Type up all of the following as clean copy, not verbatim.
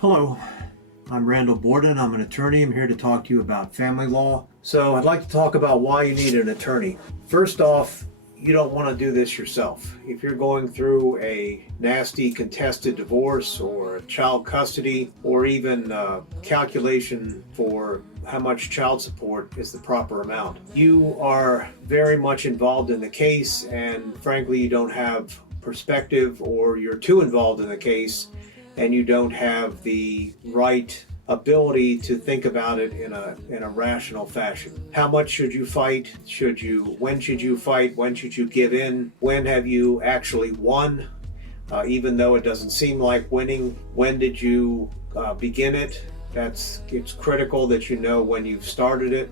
Hello, I'm Randall Borden. I'm an attorney. I'm here to talk to you about family law. So I'd like to talk about why you need an attorney. First off, you don't want to do this yourself. If you're going through a nasty contested divorce or a child custody or even calculation for how much child support is the proper amount, you are very much involved in the case, and frankly you don't have perspective, or you're too involved in the case and you don't have the right ability to think about it in a rational fashion. How much should you fight? When should you fight? When should you give in? When have you actually won? Even though it doesn't seem like winning, when did you begin it? It's critical that you know when you've started it.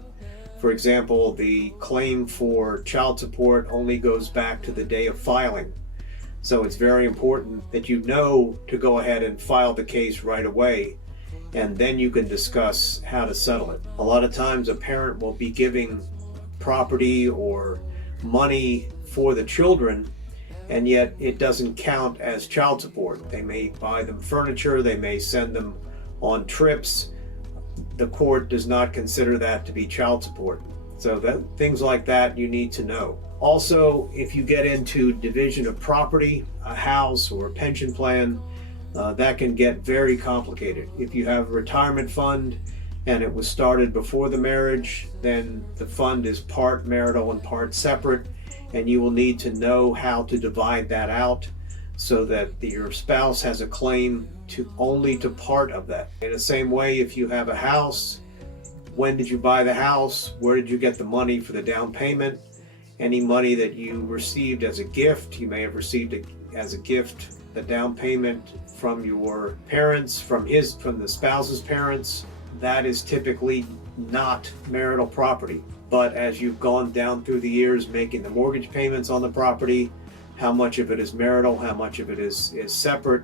For example, the claim for child support only goes back to the day of filing. So it's very important that you know to go ahead and file the case right away, and then you can discuss how to settle it. A lot of times a parent will be giving property or money for the children, and yet it doesn't count as child support. They may buy them furniture, they may send them on trips. The court does not consider that to be child support. So things like that you need to know. Also, if you get into division of property, a house or a pension plan, that can get very complicated. If you have a retirement fund and it was started before the marriage, then the fund is part marital and part separate, and you will need to know how to divide that out so that your spouse has a claim only to part of that. In the same way, if you have a house, when did you buy the house? Where did you get the money for the down payment? Any money that you received as a gift, you may have received as a gift the down payment from your parents, from the spouse's parents. That is typically not marital property. But as you've gone down through the years making the mortgage payments on the property, how much of it is marital, how much of it is separate,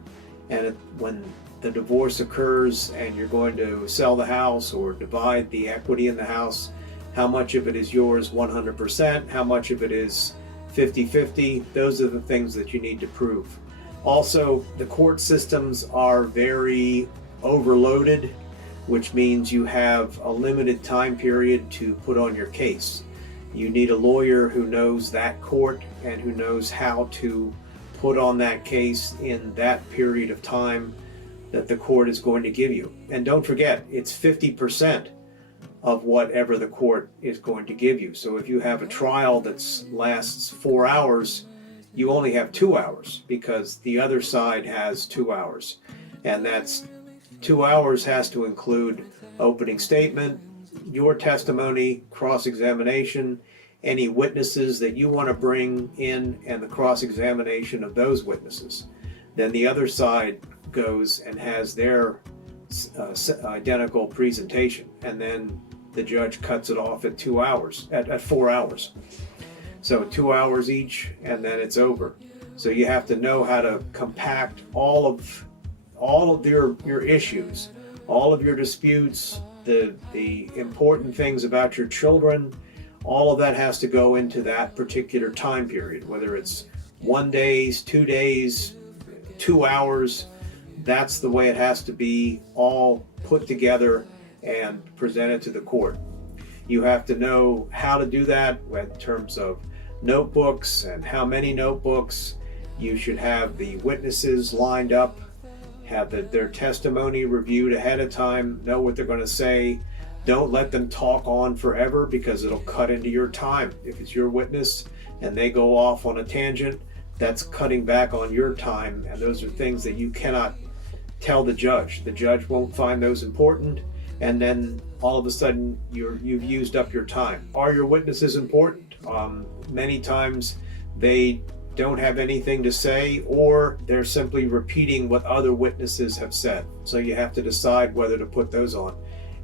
and when the divorce occurs and you're going to sell the house or divide the equity in the house, how much of it is yours 100%, how much of it is 50-50, those are the things that you need to prove. Also, the court systems are very overloaded, which means you have a limited time period to put on your case. You need a lawyer who knows that court and who knows how to put on that case in that period of time that the court is going to give you. And don't forget, it's 50% of whatever the court is going to give you. So if you have a trial that lasts 4 hours, you only have 2 hours because the other side has 2 hours. And that's 2 hours has to include opening statement, your testimony, cross-examination, any witnesses that you want to bring in, and the cross-examination of those witnesses. Then the other side goes and has their identical presentation, and then the judge cuts it off at 2 hours, at 4 hours. So 2 hours each, and then it's over. So you have to know how to compact all of your issues, all of your disputes, the important things about your children. All of that has to go into that particular time period, whether it's 1 day, 2 days, 2 hours. That's the way it has to be all put together and presented to the court. You have to know how to do that in terms of notebooks and how many notebooks. You should have the witnesses lined up, have their testimony reviewed ahead of time, know what they're going to say. Don't let them talk on forever because it'll cut into your time. If it's your witness and they go off on a tangent, that's cutting back on your time, and those are things that you cannot tell the judge. The judge won't find those important, and then all of a sudden you've used up your time. Are your witnesses important? Many times they don't have anything to say, or they're simply repeating what other witnesses have said. So you have to decide whether to put those on.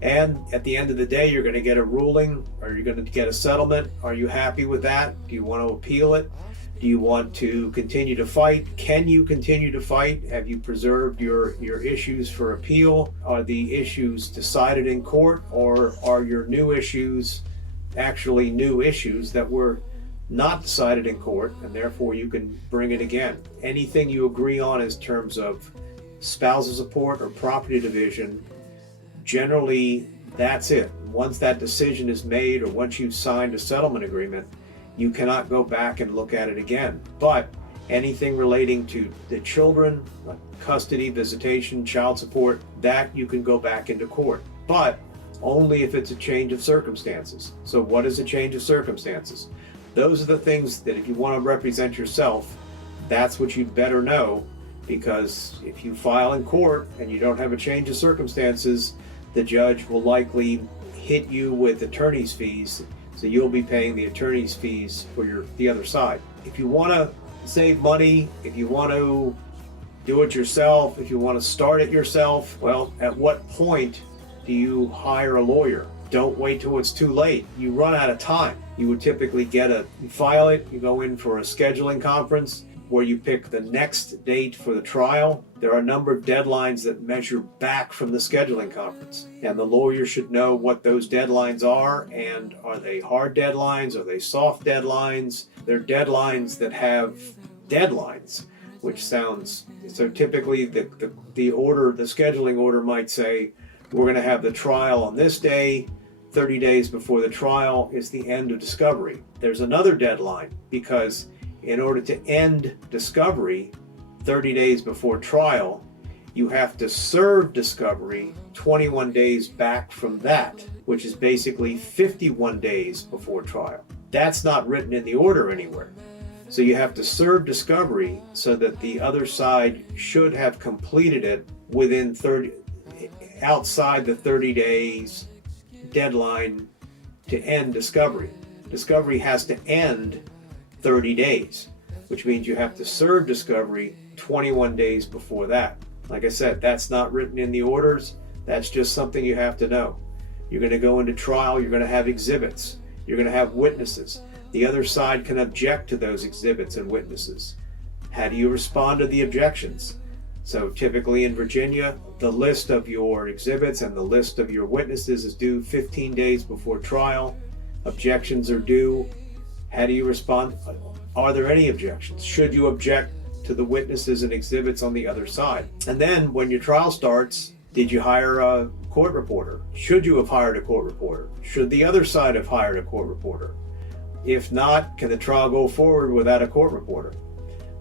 And at the end of the day, you're going to get a ruling, or you're going to get a settlement. Are you happy with that? Do you want to appeal it? Do you want to continue to fight? Can you continue to fight? Have you preserved your issues for appeal? Are the issues decided in court, or are your new issues actually new issues that were not decided in court, and therefore you can bring it again? Anything you agree on in terms of spousal support, or property division, generally that's it. Once that decision is made, or once you've signed a settlement agreement, you cannot go back and look at it again. But anything relating to the children, like custody, visitation, child support, that you can go back into court, but only if it's a change of circumstances. So what is a change of circumstances? Those are the things that if you want to represent yourself, that's what you'd better know, because if you file in court and you don't have a change of circumstances, the judge will likely hit you with attorney's fees, so you'll be paying the attorney's fees for the other side. If you want to save money, if you want to do it yourself, if you want to start it yourself, well, at what point do you hire a lawyer? Don't wait till it's too late. You run out of time. You would typically you file it, you go in for a scheduling conference where you pick the next date for the trial. There are a number of deadlines that measure back from the scheduling conference, and the lawyer should know what those deadlines are, and are they hard deadlines, are they soft deadlines? They're deadlines that have deadlines, which sounds, so typically the scheduling order might say, we're going to have the trial on this day. 30 days before the trial is the end of discovery. There's another deadline, because in order to end discovery 30 days before trial, you have to serve discovery 21 days back from that, which is basically 51 days before trial. That's not written in the order anywhere. So you have to serve discovery so that the other side should have completed it within outside the 30 days deadline to end discovery. Discovery has to end 30 days, which means you have to serve discovery 21 days before that. Like I said, that's not written in the orders. That's just something you have to know. You're going to go into trial, you're going to have exhibits, you're going to have witnesses. The other side can object to those exhibits and witnesses. How do you respond to the objections? So typically in Virginia, the list of your exhibits and the list of your witnesses is due 15 days before trial. Objections are due. How do you respond? Are there any objections? Should you object to the witnesses and exhibits on the other side? And then when your trial starts, did you hire a court reporter? Should you have hired a court reporter? Should the other side have hired a court reporter? If not, can the trial go forward without a court reporter?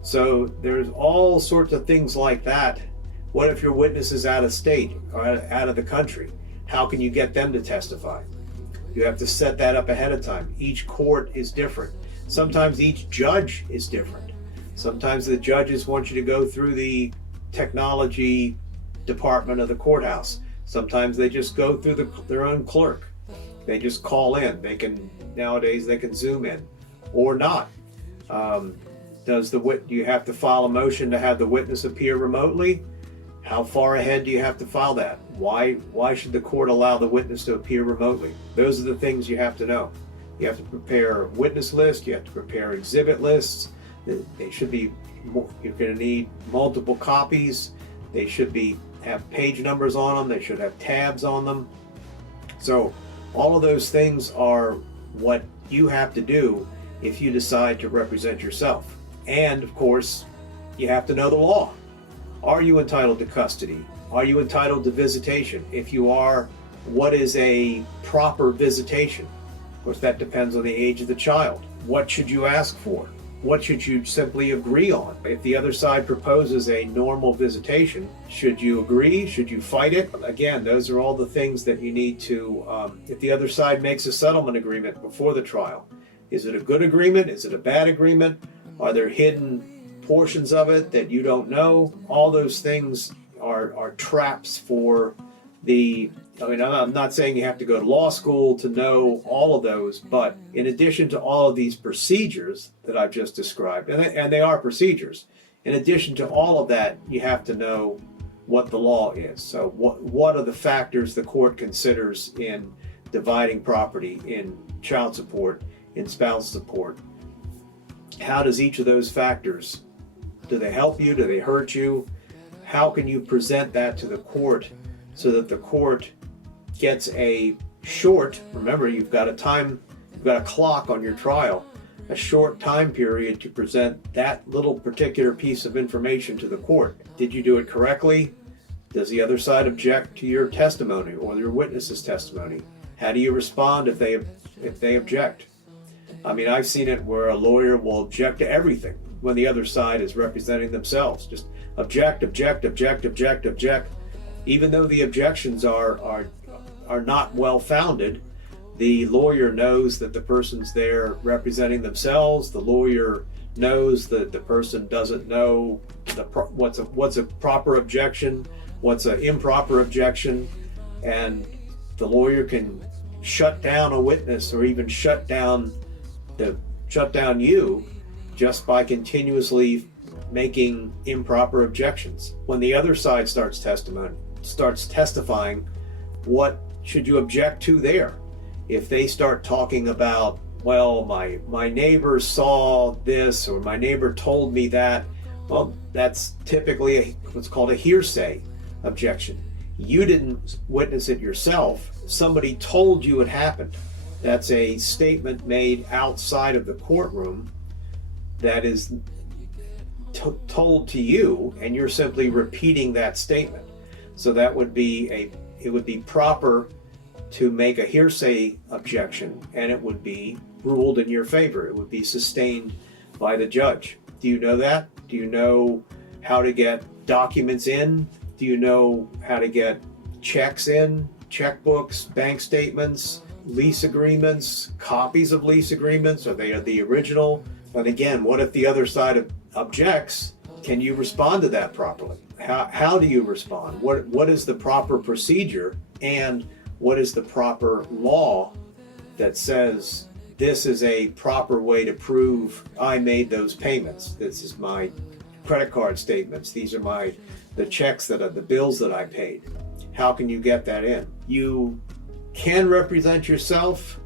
So there's all sorts of things like that. What if your witness is out of state or out of the country? How can you get them to testify? You have to set that up ahead of time. Each court is different. Sometimes each judge is different. Sometimes the judges want you to go through the technology department of the courthouse. Sometimes they just go through their own clerk. They just call in. Nowadays they can Zoom in or not. Do you have to file a motion to have the witness appear remotely? How far ahead do you have to file that? Why should the court allow the witness to appear remotely? Those are the things you have to know. You have to prepare a witness list. You have to prepare exhibit lists. They should be. You're going to need multiple copies. They should have page numbers on them. They should have tabs on them. So all of those things are what you have to do if you decide to represent yourself. And of course, you have to know the law. Are you entitled to custody? Are you entitled to visitation? If you are, what is a proper visitation? Of course, that depends on the age of the child. What should you ask for? What should you simply agree on? If the other side proposes a normal visitation, should you agree? Should you fight it? Again, those are all the things that you need to, if the other side makes a settlement agreement before the trial, is it a good agreement? Is it a bad agreement? Are there hidden portions of it that you don't know? All those things are traps for I'm not saying you have to go to law school to know all of those, but in addition to all of these procedures that I've just described, and they are procedures, in addition to all of that, you have to know what the law is. So what are the factors the court considers in dividing property, in child support, in spousal support? How does each of those factors, do they help you? Do they hurt you? How can you present that to the court so that the court gets remember, you've got a clock on your trial, a short time period to present that little particular piece of information to the court. Did you do it correctly? Does the other side object to your testimony or your witness's testimony? How do you respond if they object? I mean, I've seen it where a lawyer will object to everything when the other side is representing themselves. Just object, object, object, object, object. Even though the objections are not well founded, the lawyer knows that the person's there representing themselves. The lawyer knows that the person doesn't know what's a proper objection, what's an improper objection, and the lawyer can shut down a witness or even shut down you just by continuously making improper objections. When the other side starts testifying, what should you object to there? If they start talking about, well, my neighbor saw this or my neighbor told me that, well, that's typically what's called a hearsay objection. You didn't witness it yourself. Somebody told you it happened. That's a statement made outside of the courtroom that is told to you, and you're simply repeating that statement. So that would be it would be proper to make a hearsay objection, and it would be ruled in your favor. It would be sustained by the judge. Do you know that? Do you know how to get documents in? Do you know how to get checks in, checkbooks, bank statements, lease agreements, copies of lease agreements? Are they the original? And again, what if the other side objects? Can you respond to that properly? How do you respond? What is the proper procedure, and what is the proper law that says this is a proper way to prove I made those payments? This is my credit card statements. These are the checks the bills that I paid. How can you get that in? You can represent yourself,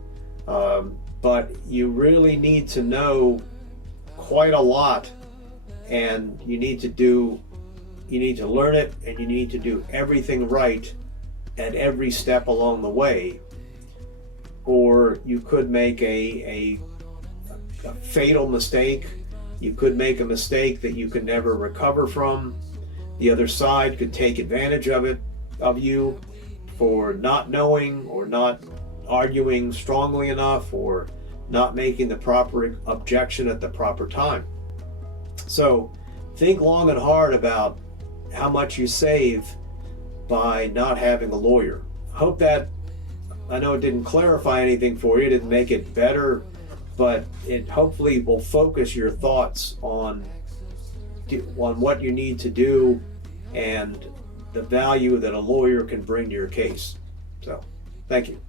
but you really need to know quite a lot, and you need to learn it, and you need to do everything right at every step along the way, or you could make a fatal mistake. You could make a mistake that you could never recover from. The other side could take advantage of you for not knowing, or not arguing strongly enough, or not making the proper objection at the proper time. So think long and hard about how much you save by not having a lawyer. Hope that, I know it didn't clarify anything for you, it didn't make it better, but it hopefully will focus your thoughts on what you need to do and the value that a lawyer can bring to your case. So, thank you.